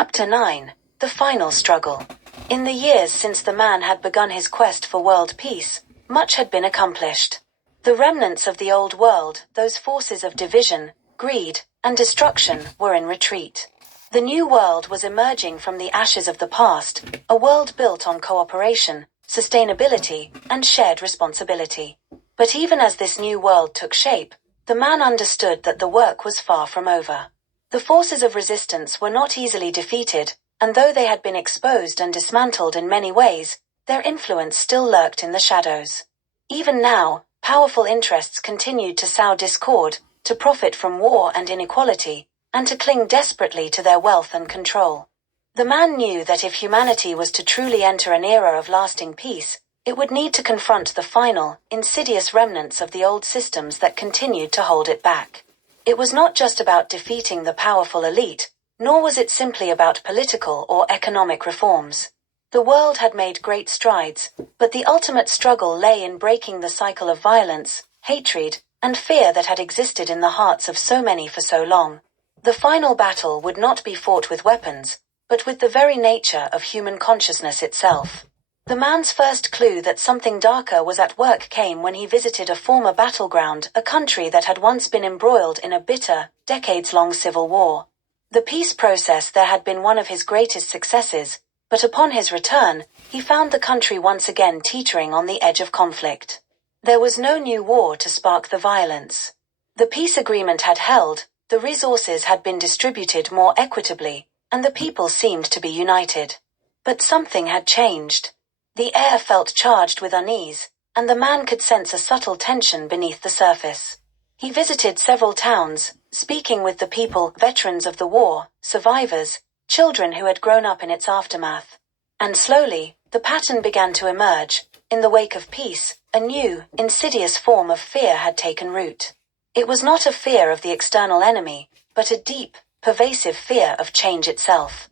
Chapter 9. The Final Struggle. In the years since the man had begun his quest for world peace, much had been accomplished. The remnants of the old world, those forces of division, greed, and destruction, were in retreat. The new world was emerging from the ashes of the past, a world built on cooperation, sustainability, and shared responsibility. But even as this new world took shape, the man understood that the work was far from over. The forces of resistance were not easily defeated, and though they had been exposed and dismantled in many ways, their influence still lurked in the shadows. Even now, powerful interests continued to sow discord, to profit from war and inequality, and to cling desperately to their wealth and control. The man knew that if humanity was to truly enter an era of lasting peace, it would need to confront the final, insidious remnants of the old systems that continued to hold it back. It was not just about defeating the powerful elite, nor was it simply about political or economic reforms. The world had made great strides, but the ultimate struggle lay in breaking the cycle of violence, hatred, and fear that had existed in the hearts of so many for so long. The final battle would not be fought with weapons, but with the very nature of human consciousness itself. The man's first clue that something darker was at work came when he visited a former battleground, a country that had once been embroiled in a bitter, decades-long civil war. The peace process there had been one of his greatest successes, but upon his return, he found the country once again teetering on the edge of conflict. There was no new war to spark the violence. The peace agreement had held, the resources had been distributed more equitably, and the people seemed to be united. But something had changed. The air felt charged with unease, and the man could sense a subtle tension beneath the surface. He visited several towns, speaking with the people, veterans of the war, survivors, children who had grown up in its aftermath. And slowly, the pattern began to emerge. In the wake of peace, a new, insidious form of fear had taken root. It was not a fear of the external enemy, but a deep, pervasive fear of change itself.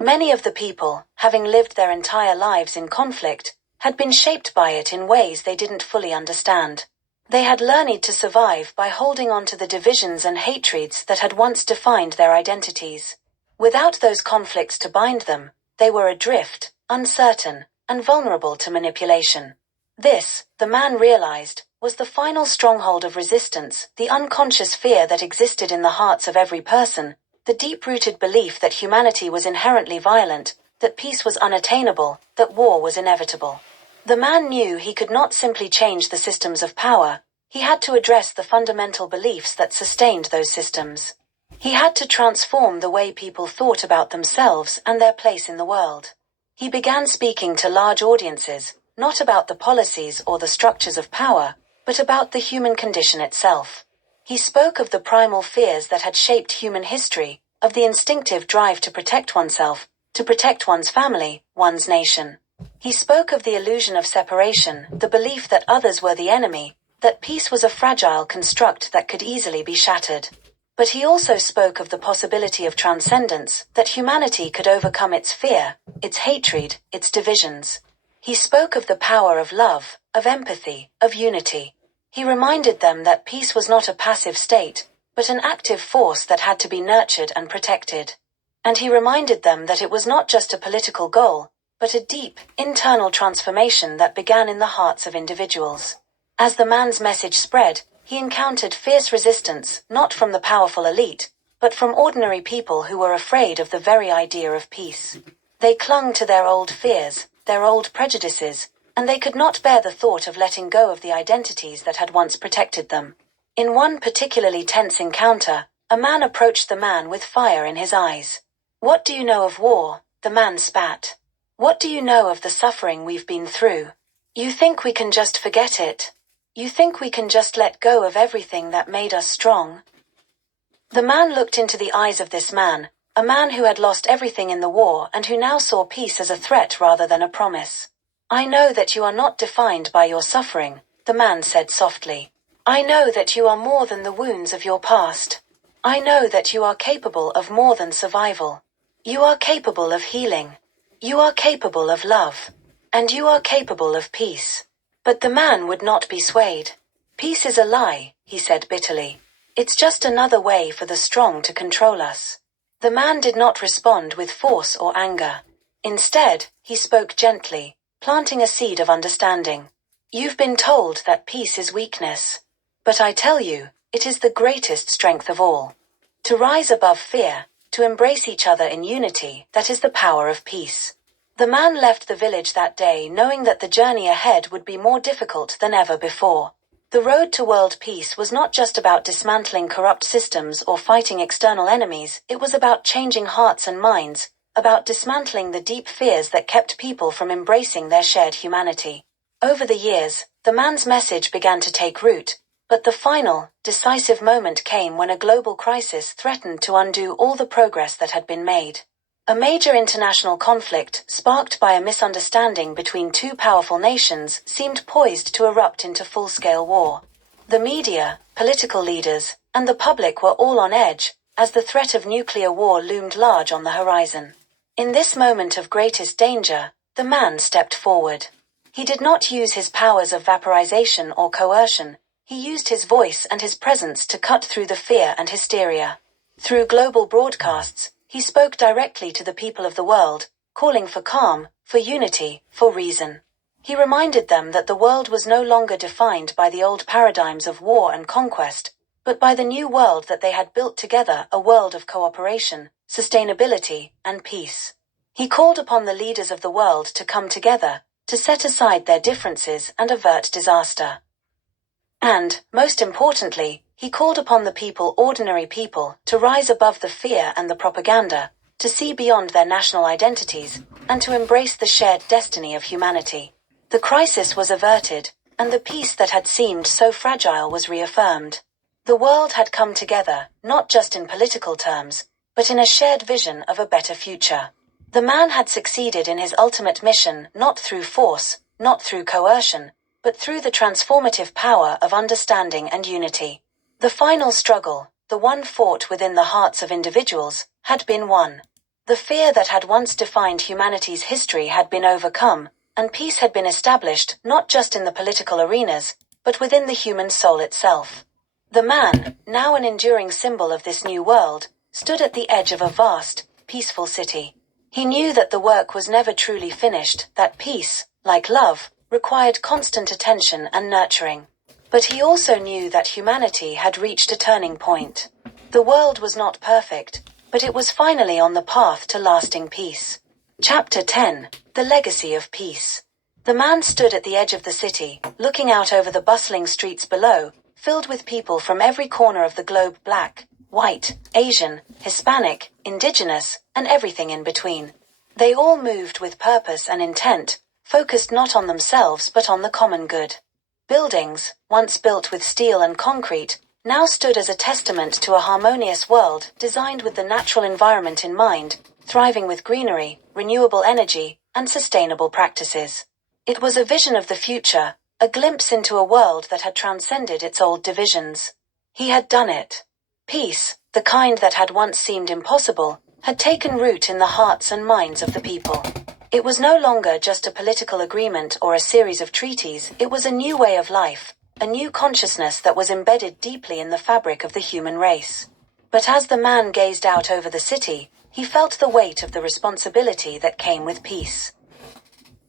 Many of the people, having lived their entire lives in conflict, had been shaped by it in ways they didn't fully understand. They had learned to survive by holding on to the divisions and hatreds that had once defined their identities. Without those conflicts to bind them, they were adrift, uncertain, and vulnerable to manipulation. This, the man realized, was the final stronghold of resistance, the unconscious fear that existed in the hearts of every person, the deep-rooted belief that humanity was inherently violent, that peace was unattainable, that war was inevitable. The man knew he could not simply change the systems of power, he had to address the fundamental beliefs that sustained those systems. He had to transform the way people thought about themselves and their place in the world. He began speaking to large audiences, not about the policies or the structures of power, but about the human condition itself. He spoke of the primal fears that had shaped human history, of the instinctive drive to protect oneself, to protect one's family, one's nation. He spoke of the illusion of separation, the belief that others were the enemy, that peace was a fragile construct that could easily be shattered. But he also spoke of the possibility of transcendence, that humanity could overcome its fear, its hatred, its divisions. He spoke of the power of love, of empathy, of unity. He reminded them that peace was not a passive state, but an active force that had to be nurtured and protected. And he reminded them that it was not just a political goal, but a deep, internal transformation that began in the hearts of individuals. As the man's message spread, he encountered fierce resistance, not from the powerful elite, but from ordinary people who were afraid of the very idea of peace. They clung to their old fears, their old prejudices, and they could not bear the thought of letting go of the identities that had once protected them. In one particularly tense encounter, a man approached the man with fire in his eyes. "What do you know of war?" the man spat. "What do you know of the suffering we've been through? You think we can just forget it? You think we can just let go of everything that made us strong?" The man looked into the eyes of this man, a man who had lost everything in the war and who now saw peace as a threat rather than a promise. "I know that you are not defined by your suffering," the man said softly. "I know that you are more than the wounds of your past. I know that you are capable of more than survival. You are capable of healing. You are capable of love. And you are capable of peace." But the man would not be swayed. "Peace is a lie," he said bitterly. "It's just another way for the strong to control us. The man did not respond with force or anger. Instead, he spoke gently, planting a seed of understanding. You've been told that peace is weakness. But I tell you, it is the greatest strength of all. To rise above fear, to embrace each other in unity, that is the power of peace. The man left the village that day knowing that the journey ahead would be more difficult than ever before. The road to world peace was not just about dismantling corrupt systems or fighting external enemies, it was about changing hearts and minds, about dismantling the deep fears that kept people from embracing their shared humanity. Over the years, the man's message began to take root, but the final, decisive moment came when a global crisis threatened to undo all the progress that had been made. A major international conflict, sparked by a misunderstanding between two powerful nations, seemed poised to erupt into full-scale war. The media, political leaders, and the public were all on edge, as the threat of nuclear war loomed large on the horizon. In this moment of greatest danger, the man stepped forward. He did not use his powers of vaporization or coercion. He used his voice and his presence to cut through the fear and hysteria. Through global broadcasts, he spoke directly to the people of the world, calling for calm, for unity, for reason. He reminded them that the world was no longer defined by the old paradigms of war and conquest, but by the new world that they had built together, a world of cooperation, sustainability, and peace. He called upon the leaders of the world to come together, to set aside their differences and avert disaster. And, most importantly, he called upon the people, ordinary people, to rise above the fear and the propaganda, to see beyond their national identities, and to embrace the shared destiny of humanity. The crisis was averted, and the peace that had seemed so fragile was reaffirmed. The world had come together, not just in political terms, but in a shared vision of a better future. The man had succeeded in his ultimate mission, not through force, not through coercion, but through the transformative power of understanding and unity. The final struggle, the one fought within the hearts of individuals, had been won. The fear that had once defined humanity's history had been overcome, and peace had been established not just in the political arenas, but within the human soul itself. The man, now an enduring symbol of this new world, stood at the edge of a vast, peaceful city. He knew that the work was never truly finished, that peace, like love, required constant attention and nurturing. But he also knew that humanity had reached a turning point. The world was not perfect, but it was finally on the path to lasting peace. Chapter 10: The Legacy of Peace. The man stood at the edge of the city, looking out over the bustling streets below, filled with people from every corner of the globe, black, white, Asian, Hispanic, indigenous, and everything in between. They all moved with purpose and intent, focused not on themselves but on the common good. Buildings, once built with steel and concrete, now stood as a testament to a harmonious world designed with the natural environment in mind, thriving with greenery, renewable energy, and sustainable practices. It was a vision of the future, a glimpse into a world that had transcended its old divisions. He had done it. Peace, the kind that had once seemed impossible, had taken root in the hearts and minds of the people. It was no longer just a political agreement or a series of treaties, it was a new way of life, a new consciousness that was embedded deeply in the fabric of the human race. But as the man gazed out over the city, he felt the weight of the responsibility that came with peace.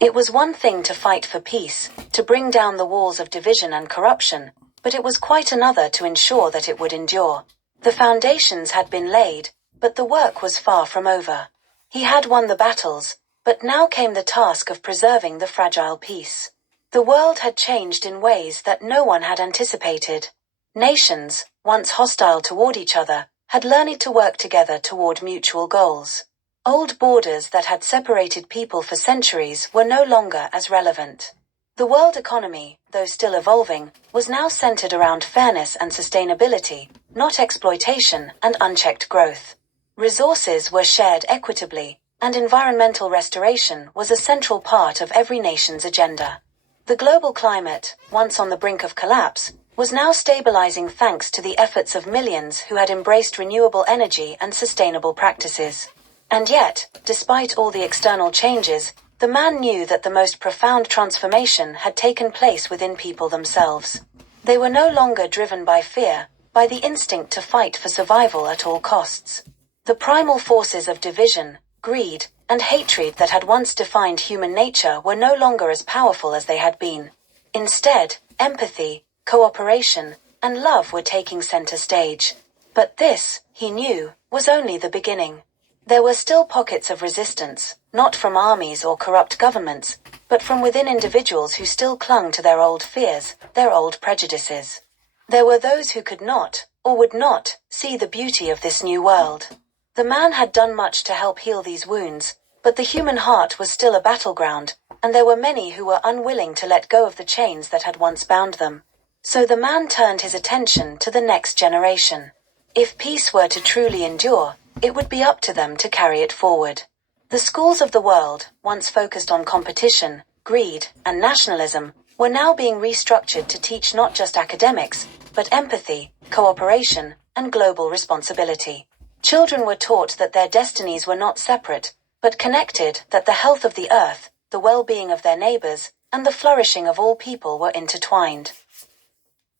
It was one thing to fight for peace, to bring down the walls of division and corruption, but it was quite another to ensure that it would endure. The foundations had been laid, but the work was far from over. He had won the battles, but now came the task of preserving the fragile peace. The world had changed in ways that no one had anticipated. Nations, once hostile toward each other, had learned to work together toward mutual goals. Old borders that had separated people for centuries were no longer as relevant. The world economy, though still evolving, was now centered around fairness and sustainability, not exploitation and unchecked growth. Resources were shared equitably, and environmental restoration was a central part of every nation's agenda. The global climate, once on the brink of collapse, was now stabilizing thanks to the efforts of millions who had embraced renewable energy and sustainable practices. And yet, despite all the external changes, the man knew that the most profound transformation had taken place within people themselves. They were no longer driven by fear, by the instinct to fight for survival at all costs. The primal forces of division, greed, and hatred that had once defined human nature were no longer as powerful as they had been. Instead, empathy, cooperation, and love were taking center stage. But this, he knew, was only the beginning. There were still pockets of resistance, not from armies or corrupt governments, but from within individuals who still clung to their old fears, their old prejudices. There were those who could not, or would not, see the beauty of this new world. The man had done much to help heal these wounds, but the human heart was still a battleground, and there were many who were unwilling to let go of the chains that had once bound them. So the man turned his attention to the next generation. If peace were to truly endure, it would be up to them to carry it forward. The schools of the world, once focused on competition, greed, and nationalism, were now being restructured to teach not just academics, but empathy, cooperation, and global responsibility. Children were taught that their destinies were not separate, but connected, that the health of the earth, the well-being of their neighbors, and the flourishing of all people were intertwined.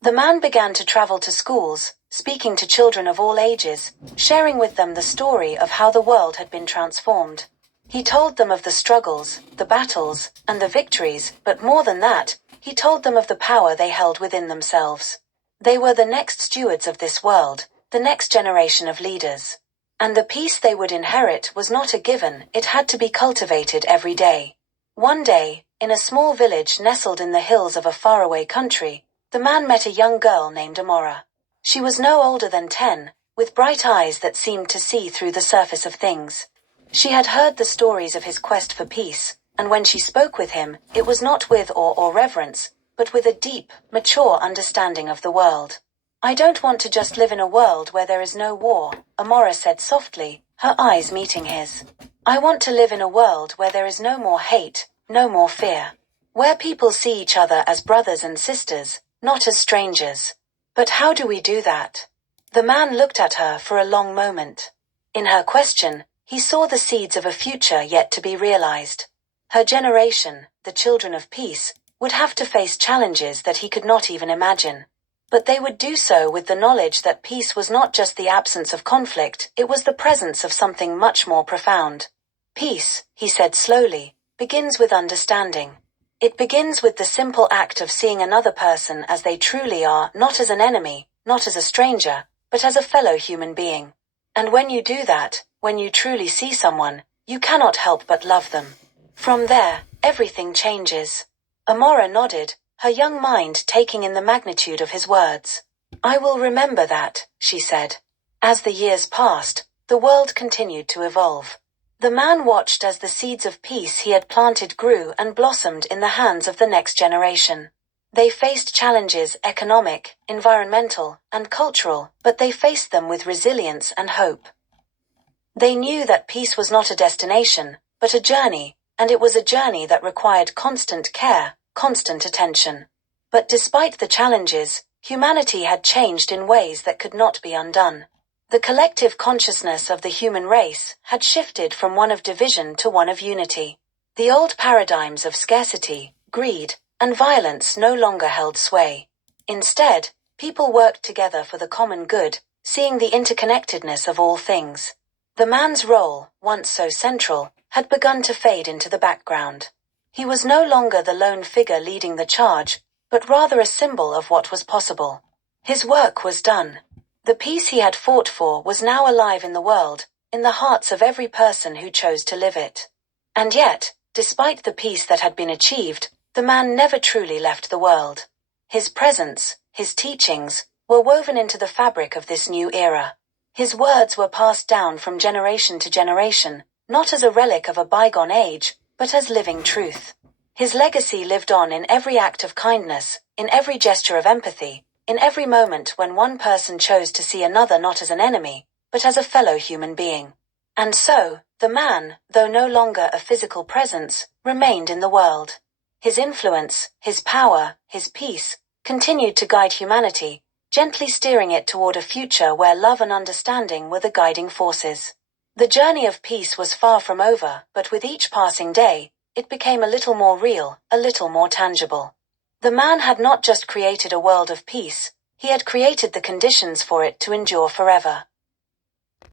The man began to travel to schools, speaking to children of all ages, sharing with them the story of how the world had been transformed. He told them of the struggles, the battles, and the victories, but more than that, he told them of the power they held within themselves. They were the next stewards of this world, the next generation of leaders. And the peace they would inherit was not a given, it had to be cultivated every day. One day, in a small village nestled in the hills of a faraway country, the man met a young girl named Amora. She was no older than 10, with bright eyes that seemed to see through the surface of things. She had heard the stories of his quest for peace, and when she spoke with him, it was not with awe or reverence, but with a deep, mature understanding of the world. "I don't want to just live in a world where there is no war," Amora said softly, her eyes meeting his. "I want to live in a world where there is no more hate, no more fear. Where people see each other as brothers and sisters, not as strangers." "But how do we do that?" The man looked at her for a long moment. In her question, he saw the seeds of a future yet to be realized. Her generation, the children of peace, would have to face challenges that he could not even imagine. But they would do so with the knowledge that peace was not just the absence of conflict, it was the presence of something much more profound. "Peace," he said slowly, "begins with understanding. It begins with the simple act of seeing another person as they truly are, not as an enemy, not as a stranger, but as a fellow human being. And when you do that, when you truly see someone, you cannot help but love them. From there, everything changes." Amora nodded, her young mind taking in the magnitude of his words. "I will remember that," she said. As the years passed, the world continued to evolve. The man watched as the seeds of peace he had planted grew and blossomed in the hands of the next generation. They faced challenges, economic, environmental, and cultural, but they faced them with resilience and hope. They knew that peace was not a destination, but a journey, and it was a journey that required constant care, constant attention. But despite the challenges, humanity had changed in ways that could not be undone. The collective consciousness of the human race had shifted from one of division to one of unity. The old paradigms of scarcity, greed, and violence no longer held sway. Instead, people worked together for the common good, seeing the interconnectedness of all things. The man's role, once so central, had begun to fade into the background. He was no longer the lone figure leading the charge, but rather a symbol of what was possible. His work was done. The peace he had fought for was now alive in the world, in the hearts of every person who chose to live it. And yet, despite the peace that had been achieved, the man never truly left the world. His presence, his teachings, were woven into the fabric of this new era. His words were passed down from generation to generation, not as a relic of a bygone age, but as living truth. His legacy lived on in every act of kindness, in every gesture of empathy, in every moment when one person chose to see another not as an enemy, but as a fellow human being. And so, the man, though no longer a physical presence, remained in the world. His influence, his power, his peace, continued to guide humanity, gently steering it toward a future where love and understanding were the guiding forces. The journey of peace was far from over, but with each passing day, it became a little more real, a little more tangible. The man had not just created a world of peace, he had created the conditions for it to endure forever.